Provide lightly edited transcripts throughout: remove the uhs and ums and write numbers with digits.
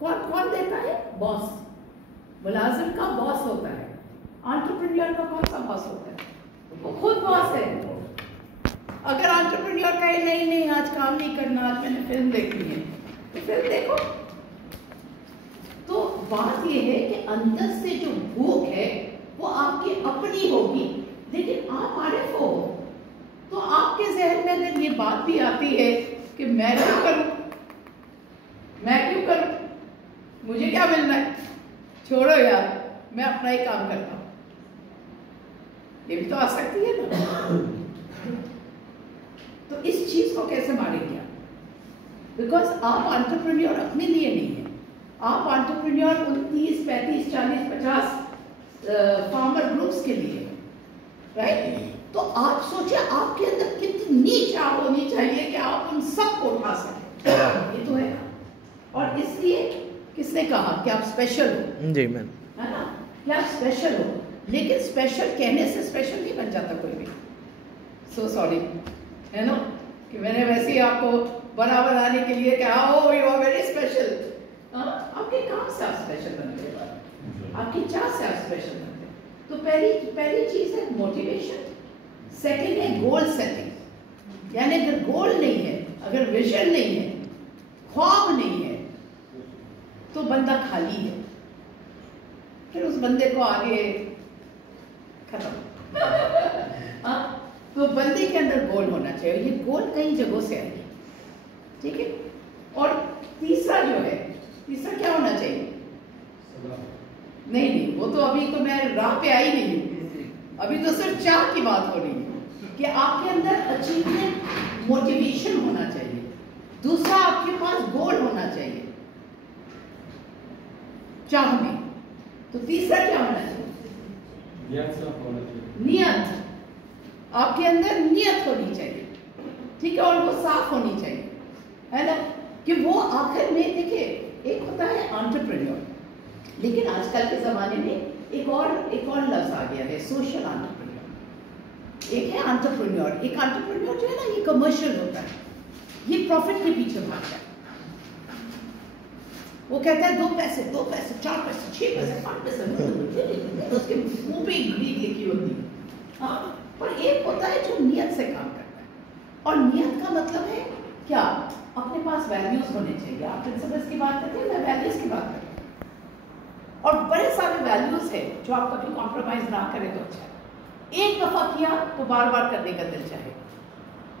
कौन कौन देता है? बॉस। मुलाजिम का बॉस होता है। एंटरप्रेन्योर का कौन सा बॉस होता है? वो खुद बॉस है। अगर एंटरप्रेन्योर कहे नहीं नहीं आज काम नहीं करना, आज मैंने फिल्म देखनी है, तो फिल्म देखो। तो बात यह है कि अंदर से जो भूख है वो आपकी अपनी होगी, लेकिन आप आरिफ हो तो आपके जहन में अगर ये बात भी आती है कि मैं क्यों करूं, मैं क्यों करूं, मुझे क्या मिलना है, छोड़ो यार मैं अपना ही काम करता हूं, ये भी तो आ सकती है ना। तो इस चीज को कैसे मारेंगे आप? बिकॉज आप एंटरप्रेन्योर अपने लिए नहीं है, आप एंटरप्रेन्योर 29, 35, 40, 50 फार्मर ग्रुप्स के लिए, राइट? तो आप सोचिए आपके अंदर कितनी चाह होनी चाहिए कि आप उन सबको उठा सकें। ये तो है। और इसलिए किसने कहा कि आप स्पेशल हो? जी मैम, है ना कि आप स्पेशल हो, लेकिन स्पेशल कहने से स्पेशल नहीं बन जाता कोई भी। सो सॉरी, है ना कि मैंने वैसे ही आपको बना बनाने के लिए कहा ओ यू आर वेरी स्पेशल। आपके काम से आप स्पेशल बनते हैं, आपकी चाह से आप स्पेशल बनते हैं। तो पहली चीज है मोटिवेशन, सेकंड है गोल सेटिंग। यानी अगर गोल नहीं है, अगर विजन नहीं है, ख्वाब नहीं है, तो बंदा खाली है, फिर उस बंदे को आगे खत्म। तो बंदे के अंदर गोल होना चाहिए, ये गोल कई जगहों से आएगी, ठीक है। और तीसरा जो है, तीसरा क्या होना चाहिए? नहीं, वो तो अभी तो मैं राह पे आई नहीं हूं, अभी तो सिर्फ चाह की बात हो रही है कि आपके अंदर अचीवमेंट मोटिवेशन होना चाहिए। दूसरा आपके पास गोल होना चाहिए चाह में। तो तीसरा क्या होना चाहिए? नियत। आपके अंदर नियत होनी चाहिए, ठीक है, और वो साफ होनी चाहिए, है ना, कि वो आखिर में देखिए एक होता है एंटरप्रेन्योर, लेकिन आजकल के जमाने में एक और लफ्ज आ गया है, सोशल एंटरप्रेन्योर। एक है एंटरप्रेन्योर, एक एंटरप्रेन्योर जो है ना ये कमर्शियल होता है, ये प्रॉफिट के पीछे भागता है। वो कहता है 2 पैसे 4 पैसे 6 पैसे 5 पैसे, उसके मुंह पे ग्रीड लिखी होती है। हाँ, पर एक होता है जो नियत से काम करता है, और नियत का मतलब है क्या? अपने पास वैल्यूज होने चाहिए। आप प्रिंसिपल्स की बात करते हैं, मैं वैल्यूज की बात करती हूँ, और बड़े सारे वैल्यूज है जो आप कभी कॉम्प्रोमाइज ना करें तो अच्छा है। एक दफा किया तो बार बार करने का दिल चाहे।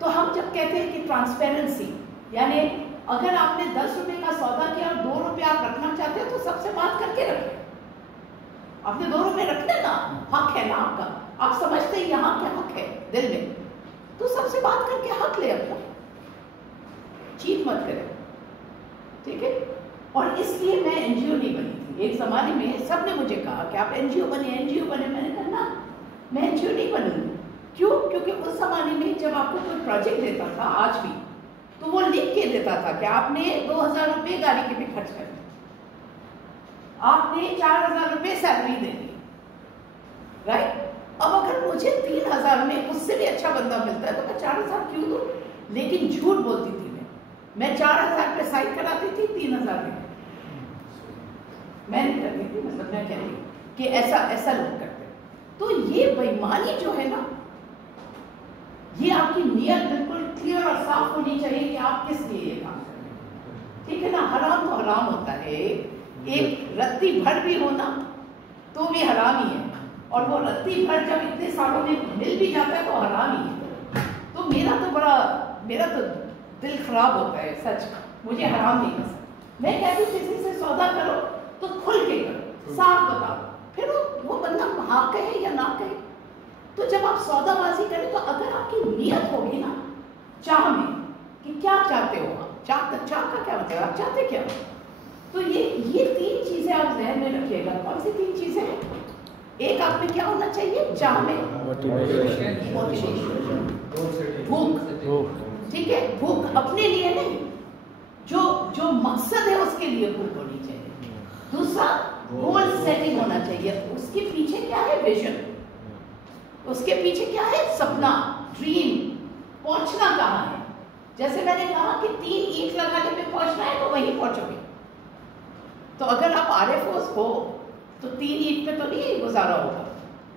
तो हम जब कहते हैं कि ट्रांसपेरेंसी, यानी अगर आपने 10 रुपए का सौदा किया और 2 रुपए आप रखना चाहते हैं तो सबसे बात करके रखें। आपने 2 रुपए रखने ना, हक है ना आपका, आप समझते हैं यहाँ क्या हक है दिल में, तो सबसे बात करके हक ले अपना, चीट मत करें, ठीक है। और इसलिए मैं एनजीओ नहीं बनी थी। एक जमाने में सबने मुझे कहा कि आप एनजीओ बने, मैंने कहा ना, मैं एनजीओ नहीं बनूंगी। क्यों? क्योंकि उस जमाने में जब आपको कोई प्रोजेक्ट देता था, आज भी, तो वो लिख के देता था कि आपने 2000 रुपये गाड़ी के पे खर्च करने, आपने 4000 रुपये सैलरी देनी, राइट। अब अगर मुझे 3000 में उससे भी अच्छा बंदा मिलता है तो मैं 4000 क्यों दूं? लेकिन झूठ बोलती थी मैं 4000 पे साइन कराती थी, 3000 में मैं नहीं करती थी, मतलब मैं कहती कि ऐसा लोग करते। तो ये बेईमानी जो है ना, ये आपकी नियत बिल्कुल क्लियर और साफ होनी चाहिए कि आप किस लिए ये काम कर रहे हैं, ठीक है ना। हराम तो हराम होता है, एक रत्ती भर भी होना तो भी हराम ही है, और वो रत्ती भर जब इतने सालों में मिल भी जाता है तो हराम ही है। तो मेरा तो दिल खराब होता है, सच, मुझे हराम नहीं पसंद। मैं कहती हूँ किसी से सौदा करो तो खुल के करो, साफ बताओ, फिर वो बंदा हाँ कहे या ना कहे। तो जब आप सौदाबाजी करें तो अगर आपकी नियत होगी ना चाह में कि क्या चाहते हो आप, चाह का क्या मतलब, आप चाहते क्या हो, तो ये 3 चीजें आप जहन में रखिएगा। कौन सी 3 चीजें हैं? एक आप में क्या होना चाहिए? चाह में भूख, ठीक है, भूख अपने लिए नहीं, जो मकसद है उसके लिए भूख होनी चाहिए। दूसरा गोल सेटिंग होना चाहिए, उसके पीछे क्या है? विजन, उसके पीछे क्या है? सपना, ड्रीम, पहुंचना कहाँ है। जैसे मैंने कहा कि 3 ईंट लगाने पे पहुंचना है तो वहीं पहुंचोगे, तो अगर आप RFOs हो तो 3 ईंट पे तो नहीं गुजारा होगा,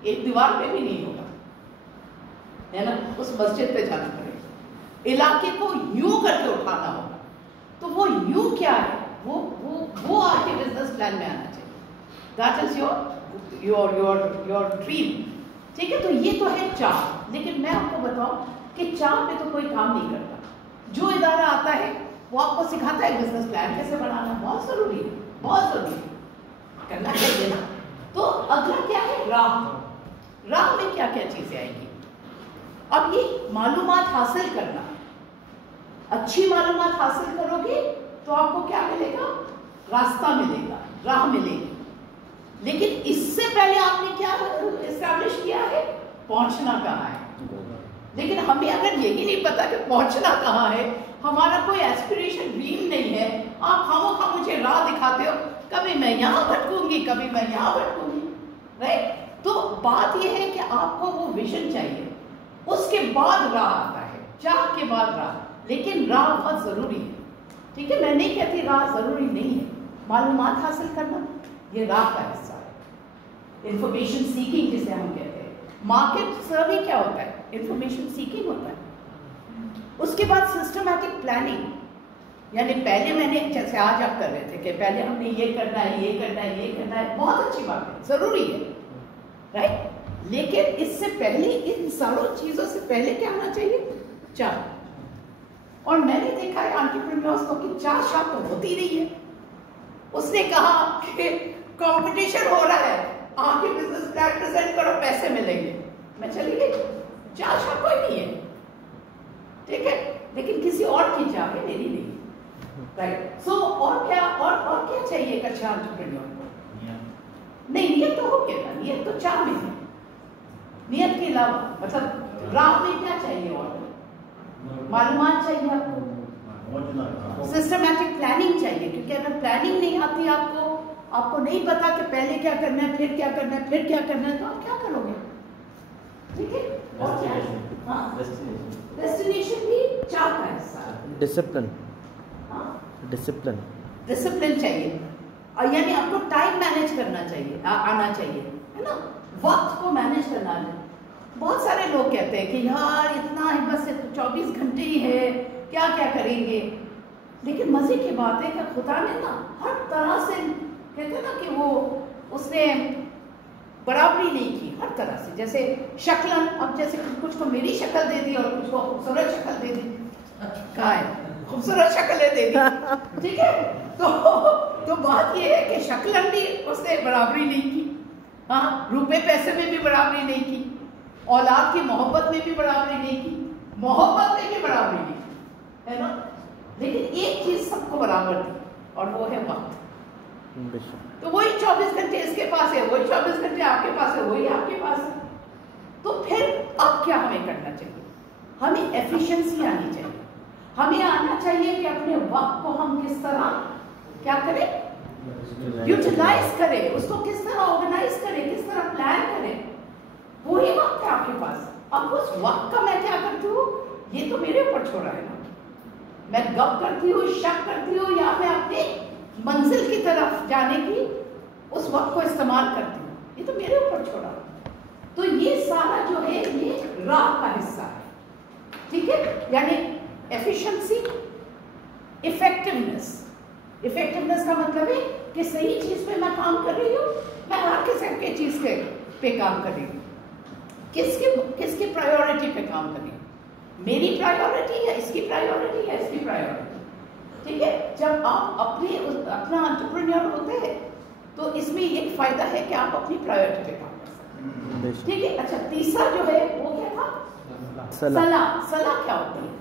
एक दीवार पे भी नहीं होगा, है ना। उस मस्जिद पे जाना पड़ेगा, इलाके को यूं करके उठाना होगा। तो वो यूं क्या है, वो आपके बिजनेस प्लान में आना चाहिए। दैट इज योर ड्रीम, ठीक है। तो ये तो है चाह। लेकिन मैं आपको बताऊं कि चाह पे तो कोई काम नहीं करता। जो इदारा आता है वो आपको सिखाता है बिजनेस प्लान कैसे बनाना, बहुत जरूरी है, बहुत जरूरी है, करना चाहिए ना। तो अगला क्या है, राह में क्या क्या चीजें आएंगी। अब ये मालूमात हासिल करना, अच्छी मालूमात हासिल करोगे तो आपको क्या मिलेगा, रास्ता मिलेगा, राह मिलेगी। लेकिन इससे पहले आपने क्या एस्टैब्लिश किया है, पहुंचना कहाँ है। लेकिन हमें अगर यही नहीं पता कि पहुंचना कहाँ है, हमारा कोई एस्पिरेशन ड्रीम नहीं है, आप खामोखा मुझे राह दिखाते हो, कभी मैं यहाँ भटकूंगी, कभी मैं यहाँ भटकूंगी, राइट। तो बात यह है कि आपको वो विजन चाहिए, उसके बाद राह आता है, चाह के बाद राह। लेकिन राह बहुत जरूरी है, ठीक है। मैं नहीं कहती राह जरूरी नहीं है, मालूमात हासिल करना ये राह का हिस्सा है। इंफॉर्मेशन सीकिंग जिसे हम कहते हैं, मार्केट सर्वे क्या होता है, इंफॉर्मेशन सीकिंग होता है। उसके बाद सिस्टमैटिक प्लानिंग, यानी पहले मैंने, जैसे आज आप कर रहे थे कि पहले हमने ये करना है, ये करना है, ये करना है, बहुत अच्छी बात है, जरूरी है, राइट। लेकिन इससे पहले, इन सारों चीजों से पहले क्या होना चाहिए, चाह। और मैंने देखा है एंटरप्रेन्योर्स को कि चाह तो होती नहीं है। उसने कहा कि कंपटीशन हो रहा है, आगे बिजनेस प्लान प्रेजेंट करो, पैसे मिलेंगे, मैं चली गई, चाह कोई नहीं है, ठीक है। लेकिन किसी और की चाह है, मेरी नहीं, राइट। सो और क्या चाहिए एक अच्छा एंटरप्रेन्योर को, नहीं नियत तो हो गया ना, नियत तो चाह में है, नियत के अलावा मतलब राह में क्या चाहिए, और मालूमात चाहिए आपको, सिस्टमैटिक प्लानिंग चाहिए। क्योंकि अगर प्लानिंग नहीं आती आपको नहीं पता कि पहले क्या करना है, फिर क्या करना है, फिर क्या करना है, तो आप क्या करोगे, ठीक है। डेस्टिनेशन भी चाह का हिस्सा है। डिसिप्लिन चाहिए, और यानी आपको टाइम मैनेज करना चाहिए, आना चाहिए, है ना, वक्त को मैनेज करना है। बहुत सारे लोग कहते हैं कि यार इतना है, बस 24 घंटे ही है, क्या क्या करेंगे। लेकिन मजे की बात है कि खुदा ने ना हर तरह से, कहते हैं ना कि वो उसने बराबरी नहीं की हर तरह से। जैसे शक्लन, अब जैसे कुछ को मेरी शक्ल दे दी और कुछ को खूबसूरत शक्ल दे दी, कहा है खूबसूरत शक्लें दे दी, ठीक है। तो बात ये है कि शक्लन भी उसने बराबरी नहीं की, हाँ, रुपए पैसे में भी बराबरी नहीं की, औलाद की मोहब्बत में भी बराबरी नहीं की, मोहब्बत में भी बराबरी नहीं की, है ना। लेकिन एक चीज सबको बराबर थी, और वो है वक्त। तो वही 24 घंटे इसके पास है, वही 24 घंटे आपके पास है, वही आपके पास है। तो फिर अब क्या हमें करना चाहिए, हमें एफिशिएंसी आनी चाहिए। हमें आना चाहिए कि अपने वक्त को हम किस तरह क्या करें, यूटिलाइज करें, उसको किस तरह ऑर्गेनाइज करें, किस तरह प्लान करें। वही वक्त है आपके पास। अब उस वक्त का मैं क्या करती हूँ, ये तो मेरे ऊपर छोड़ा है ना। मैं गप करती हूँ, शक करती हूँ, या मैं अपने मंजिल की तरफ जाने की उस वक्त को इस्तेमाल करती हूँ, ये तो मेरे ऊपर छोड़ा। तो ये सारा जो है ये राह का हिस्सा है, ठीक है। यानी एफिशिएंसी, इफेक्टिवनेस। इफेक्टिवनेस का मतलब है कि सही चीज पे मैं काम कर रही हूँ, मैं हर किस्म की चीज पे काम कर रही हूँ, किसकी प्रायोरिटी पे काम कर रही हूँ, मेरी प्रायोरिटी या इसकी प्रायोरिटी या इसकी प्रायोरिटी, ठीक है। जब आप अपना एंटरप्रेन्योर होते हैं तो इसमें एक फायदा है कि आप अपनी प्रायोरिटी पे काम कर सकते हैं, ठीक है। अच्छा, तीसरा जो है वो क्या था, सलाह क्या होती है,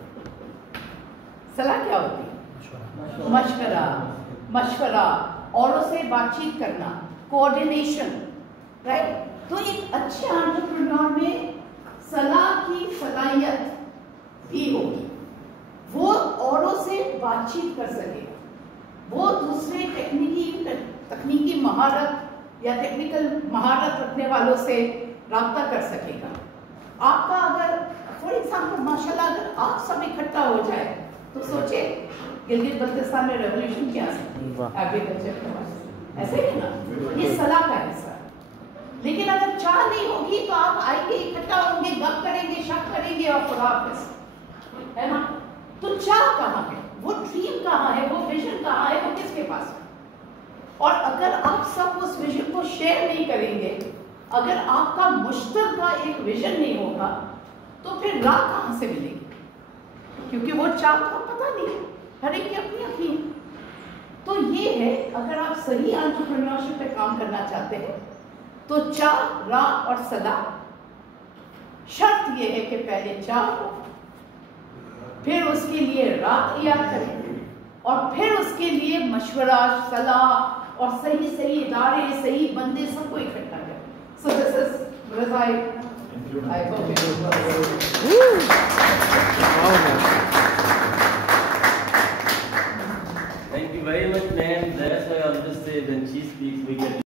सलाह क्या होती है, मशवरा, औरों से बातचीत करना, कोऑर्डिनेशन, राइट। तो एक अच्छे एंटरप्रेन्योर में सलाह की सलाहियत भी होगी, वो औरों से बातचीत कर सकेगा, वो दूसरे तकनीकी महारत या टेक्निकल महारत रखने वालों से राब्ता कर सकेगा। आपका अगर फॉर एग्जाम्पल माशाल्लाह अगर आप सब इकट्ठा हो जाए तो सोचे गिलगित बल्तिस्तान में रेवोल्यूशन क्या है एग्रीकल्चर के पास, ऐसे ही ना, ये सलाह का हिस्सा है। लेकिन अगर चाह नहीं होगी तो आप आएंगे, इकट्ठा होंगे, गप करेंगे, शक करेंगे और खुदा हाफिज़, है ना। तो चाह कहाँ है, वो ड्रीम कहाँ है, वो विजन कहाँ है, वो किसके पास है? और अगर आप सब उस विजन को शेयर नहीं करेंगे, अगर आपका मुश्तरका एक विजन नहीं होगा, तो फिर राह कहाँ से मिलेगी? क्योंकि वो चाह का पता नहीं, हर एक की अपनी अपनी है। तो ये है, अगर आप सही एंटरप्रेन्योरशिप पे काम करना चाहते हैं तो चाह, राह और सलाह। शर्त ये है कि पहले चाह हो, फिर उसके लिए राह तैयार करें, और फिर उसके लिए मशवरा, सलाह और सही सही इदारे, सही बंदे सबको इकट्ठा करें। So this is resized. I hope it was. Thank you very much, ma'am. That's why I always say when she speaks, we get